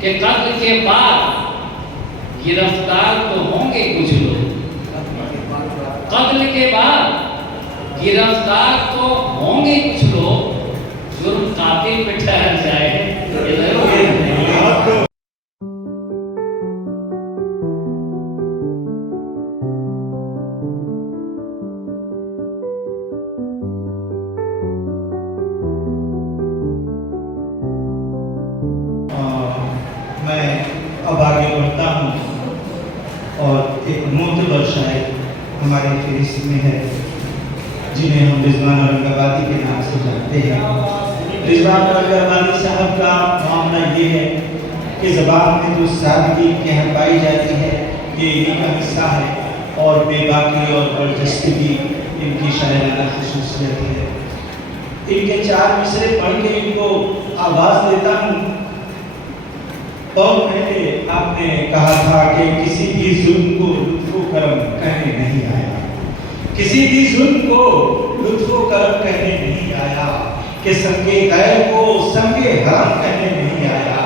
کہ قتل کے بعد گرفتار تو ہوں گے کچھ لوگ، قتل کے بعد گرفتار تو ہوں گے کچھ لوگ، جرم قاتل پہ ٹھہر جائے یہ ضروری نہیں۔ میں اب آگے بڑھتا ہوں اور ایک معتبر شاعر ہمارے فہرست میں ہے جنہیں ہم رضوان اورنگ آبادی کے نام سے جانتے ہیں۔ رضوان اورنگ آبادی صاحب کا معاملہ یہ ہے کہ زبان میں جو سادگی کہر پائی جاتی ہے یہ انہی کا حصہ ہے، اور بے باکی اور برجستگی ان کی شاعرانہ خصوصیت ہے۔ ان کے 4 مصرے پڑھ کے ان کو آواز دیتا ہوں۔ اور پہلے آپ نے کہا تھا کہ کسی بھی ظلم کو لطف و کرم کہنے نہیں آیا، کسی بھی ظلم کو لطف و کرم کہنے نہیں آیا، کہ سنگے غیر کو سنگے حرم کہنے نہیں آیا۔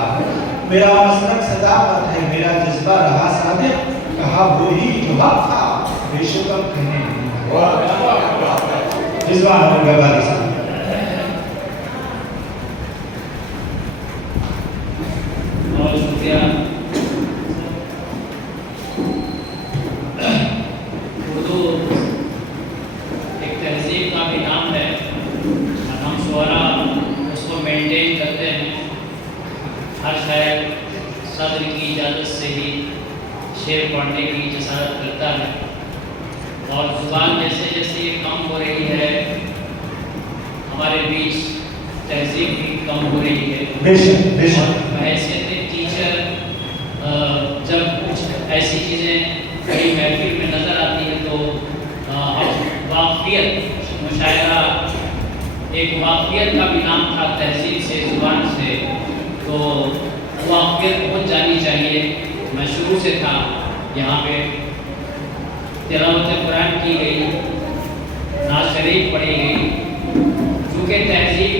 میرا مسلک صداقت ہے، میرا جذبہ رہا صادق، کہا وہی جو حق تھا بے شکم کہنے نہیں آیا۔ رضوان اورنگ آبادی صاحب۔ بہت شکریہ۔ اردو ایک تہذیب کا بھی نام ہے اور ہم شعراء اس کو مینٹین کرتے ہیں۔ ہر شاعر صدر کی اجازت سے ہی شعر پڑھنے کی جسارت کرتا ہے، اور زبان جیسے جیسے یہ کم ہو رہی ہے ہمارے بیچ تہذیب بھی کم ہو رہی ہے۔ بحیثیت ٹیچر جب کچھ ایسی چیزیں کئی محفل میں نظر آتی ہے تو اب واقفیت مشاعرہ ایک واقفیت کا بھی نام تھا تہذیب سے زبان سے، تو واقفیت پہنچ جانی چاہیے۔ میں شروع سے تھا یہاں پہ تلاوت قرآن کی گئی، نعت شریف پڑھی گئی، چونکہ تہذیب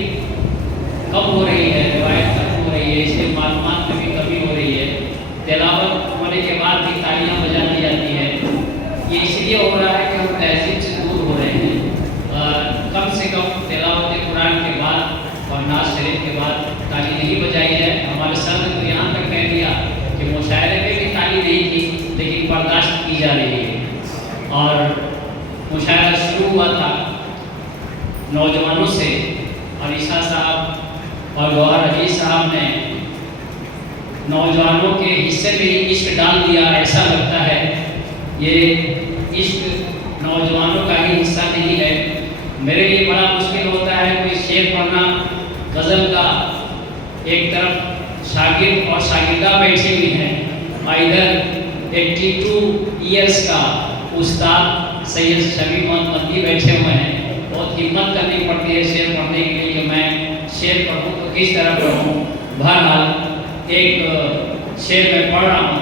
کم ہو رہی ہے، روایت کم ہو رہی ہے، اس کے معلومات میں بھی کمی ہو رہی ہے، تلاوت ہونے کے بعد بھی تالیاں بجا دی جاتی ہے۔ یہ اس لیے ہو رہا ہے کہ ہم تہذیب سے دور ہو رہے ہیں۔ کم سے کم تلاوت قرآن کے بعد اور نعت شریف کے بعد تالی نہیں بجائی جائے۔ ہمارے سر نے تو یہاں تک کہہ دیا کہ مشاعرے میں بھی تالی نہیں تھی لیکن برداشت کی جا رہی ہے، اور مشاعرہ شروع ہوا تھا نوجوانوں سے، اور عیسیٰ صاحب اور گوہر عزیز صاحب نے نوجوانوں کے حصے میں عشق ڈال دیا۔ ایسا لگتا ہے یہ عشق نوجوانوں کا ہی حصہ نہیں ہے۔ میرے لیے بڑا مشکل ہوتا ہے کوئی شعر پڑھنا غزل کا، ایک طرف شاگرد اور شاگردہ بیٹھے ہوئے ہیں، اور ادھر 82 ایئرس کا استاد سید شبیب محمد مدنی بیٹھے ہوئے ہیں۔ بہت ہمت کرنی پڑتی ہے شعر پڑھنے کے لیے کہ میں شعر پڑھوں تو کس طرح پڑھوں۔ بہرحال ایک شعر میں پڑھ رہا ہوں،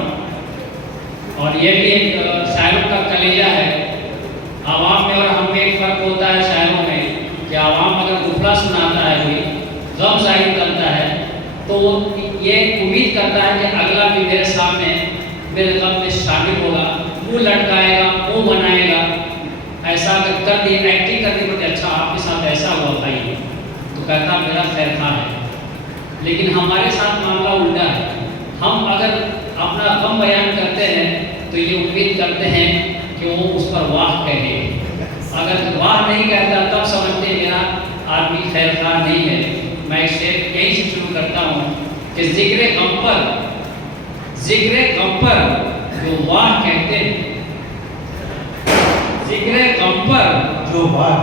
اور یہ بھی ایک شاعروں کا کلیجہ ہے۔ عوام میں اور ہم میں ایک فرق ہوتا ہے شاعروں میں کہ عوام اگر غفلہ سناتا ہے، کوئی غم ظاہر کرتا ہے، تو وہ یہ امید کرتا ہے کہ اگلا بھی میرے سامنے میرے غم میں شامل ہوگا، منہ لٹکائے گا، منہ بنائے گا۔ ایسا اگر کر دی ایکٹنگ کرنی پڑتی، اچھا آپ کے ساتھ ایسا ہوا بھائی، تو کہتا میرا خیر خواہ ہے۔ لیکن ہمارے ساتھ معاملہ الٹا ہے۔ ہم اگر اپنا غم بیان کرتے ہیں تو یہ امید کرتے ہیں کہ وہ اس پر واہ کہے، اگر واہ نہیں کہتا تب سمجھتے ہیں میرا آدمی خیر خواہ نہیں ہے۔ میں ایک شعر یہیں سے شروع کرتا ہوں کہ ذکر غم پر جو واہ کہتے ہیں، ذکر غم پر جو واہ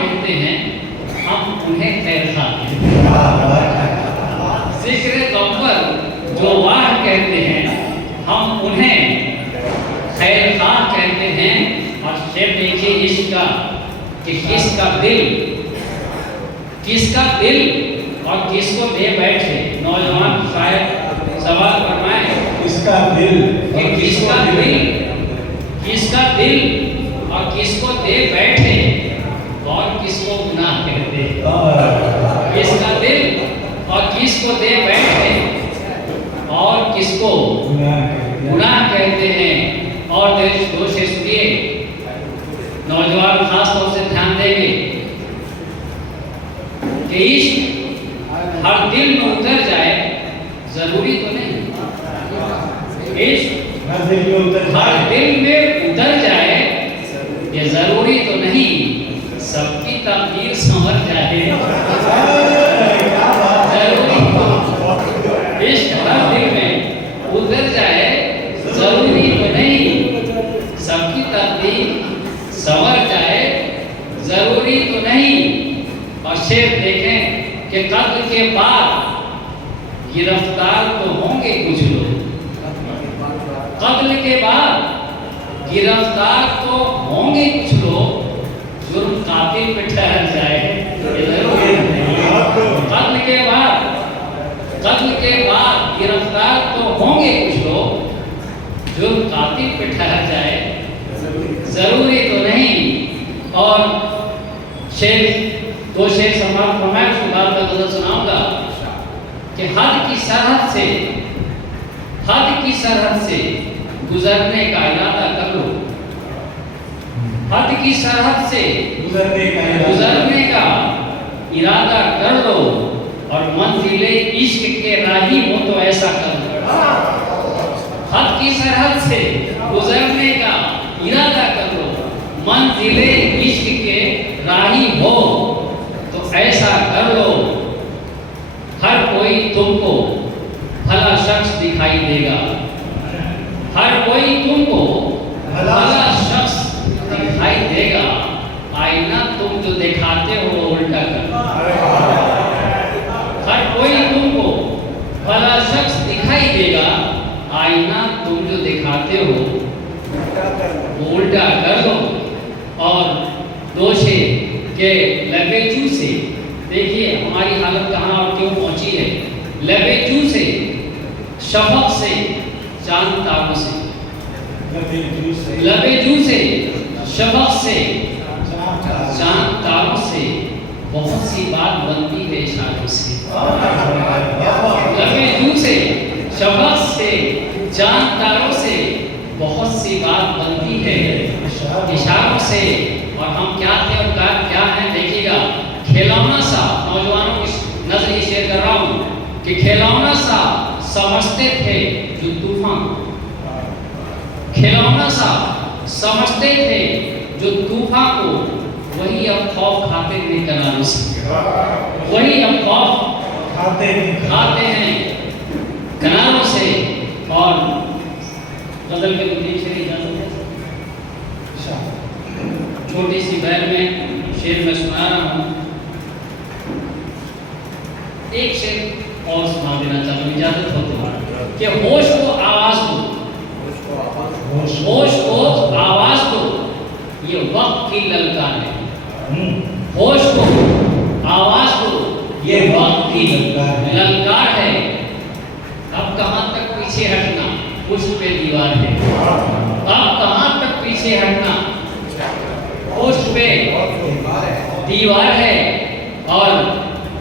کہتے ہیں ہم انہیں خیر خواہ کہتے ہیں۔ ذکر غم پر جو واہ کہتے ہیں ہم انہیں خیر خواہ کہتے ہیں۔ اور شعر دیکھیے عشق کا کہ کس کا دل اور کس کو دے بیٹھے۔ نوجوان شاعر سوال فرمائے کس کا دل اور کس کو دے بیٹھے اور کس کو گناہ کہتے۔ کس کا دل اور کس کو دے بیٹھے اس کو گناہ کہتے ہیں. اور دو شعر سنیے, نوجوان خاص طور سے دھیان دیں گے کہ عشق ہر دل میں اتر جائے ضروری تو نہیں. عشق ہر دل میں اتر جائے یہ ضروری تو نہیں. سب کی تقدیر سنور جائے ضروری تو. عشق ہر دل میں اتر جائے ضروری تو نہیں. سب کی تقدیر سنور جائے ضروری تو نہیں. اور شعر دیکھیں کہ قتل کے بعد گرفتار تو ہوں گے کچھ لوگ. قتل کے بعد گرفتار تو ہوں گے کچھ لوگ. جرم قاتل پہ ٹھہر جائے قتل کے بعد گرفتار تو ہوں گے کچھ لوگ. جرم قاتل پہ ٹھہر جائے ضروری تو نہیں. اور شعر دو شعر سماعت فرمائیں, اس کے بعد میں غزل سناؤں گا کہ حد کی سرحد سے گزرنے کا ارادہ کر لو. حد کی سرحد سے گزرنے کا ارادہ کر لو اور منزل عشق کے راہی ہو تو ایسا کر لو. حد کی سرحد سے گزرنے کا ارادہ کر لو, منزل عشق کے راہی ہو تو ایسا کر لو. ہر کوئی تم کو بھلا شخص دکھائی دے گا. ہر کوئی تم کو بھلا شخص دکھائی دے گا. آئینہ تم جو دکھاتے ہو وہ الٹا کر. ہر کوئی تم کو بھلا شخص دکھائی دے گا. آئینہ تم جو دکھاتے ہو وہ الٹا کر لو. اور دو شعر کہ لبے جو سے, دیکھیے ہماری حالت کہاں اور کیوں پہنچی ہے. لبے جو سے, شفق سے, چاند تاروں سے. لبے جو سے, شفق سے, چاند تاروں سے بہت سی بات بنتی ہے اشاروں سے. لبے جو سے, شفق سے, چاند تاروں سے بہت سی بات بنتی ہے اشاروں سے. اور ہم کیا تھے اور کیا ہیں دیکھیے گا. کھلونا سا, نوجوانوں کی نظر یہ شیئر کر رہا ہوں کہ کھلونا سا سمجھتے تھے جو طوفان. کھلونا سا سمجھتے تھے جو طوفان کو, وہی اب خوف کھاتے ہیں کناروں سے. وہی اب خوف کھاتے ہیں کناروں سے. اور غزل کے مدیر سے اجازت ہے, چھوٹی سی بہر میں شعر میں سنا رہا ہوں. ایک شعر اور سنا دینا چاہتا ہوں, اجازت ہو تو, کہ ہوش کو آواز دو, ہوش کو آواز دو, یہ وقت کی للکار ہے. ہوش کو آواز دو, یہ وقت کی للکار ہے. اب کہاں تک پیچھے ہٹنا, پشت پہ دیوار ہے. اب کہاں تک پیچھے ہٹنا, پشت پہ دیوار ہے. اور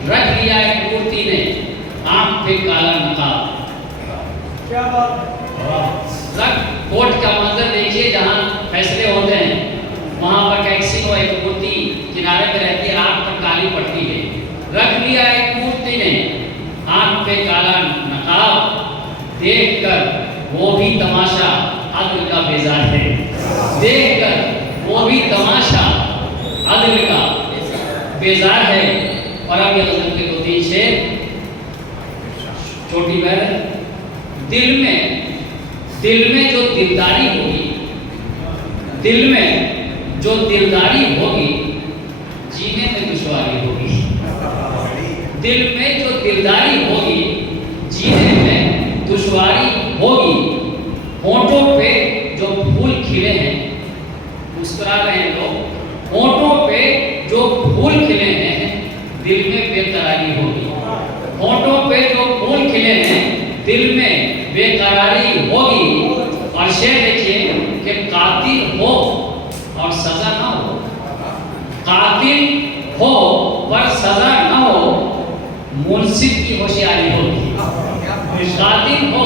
رکھ لیا ہے مورتی نے آنکھ پہ کالا نقاب. کیا بات. رکھ کوٹ کا منظر دیکھیے جہاں فیصلے ہوتے ہیں, وہاں پر کیسی وہ ایک مورتی کنارے پہ رہتی ہے, آنکھ پر کالی پٹی ہے. رکھ لیا ایک مورتی نے آنکھ پہ کالا نقاب. دیکھ کر وہ بھی تماشا عدل کا بیزار ہے. دیکھ کر وہ بھی تماشا عدل کا بیزار ہے. اور اب یہ غزل کے دو تین شعر, چھوٹی بہر. دل میں جو دلداری ہوگی, دل میں جو دلداری ہوگی, جینے میں دشواری ہوگی. دل میں جو دلداری ہوگی, جینے میں دشواری ہوگی. ہونٹوں پہ جو پھول کھلے ہیں, مسکرا رہے ہیں لوگ, ہونٹوں پہ جو پھول کھلے ہیں, دل میں بے قراری ہوگی. ہونٹوں پہ جو پھول کھلے ہیں, دل میں بے قراری ہوگی. اور شعر دیکھیے کہ قاتل ہو اور سزا نہ ہو, قاتل ہو پر سزا نہ ہو, منصف کی ہوشیاری ہوگی. قاتل ہو